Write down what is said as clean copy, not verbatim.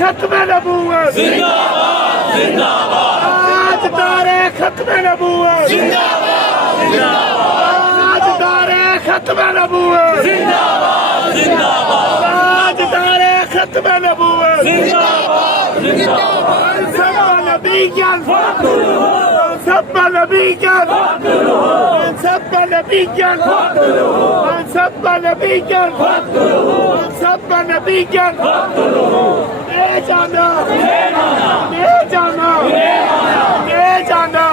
खत्म नबूवत जिंदाबाद जिंदाबाद ताजदारे खत्म नबूवत जिंदाबाद जिंदाबाद ताजदारे खत्म नबूवत जिंदाबाद जिंदाबाद ताजदारे खत्म नबूवत जिंदाबाद जिंदाबाद सब नबीयन सब नबीयन सब नबीयन सब नबीयन सब नबीयन ले जाना ले जाना ले जाना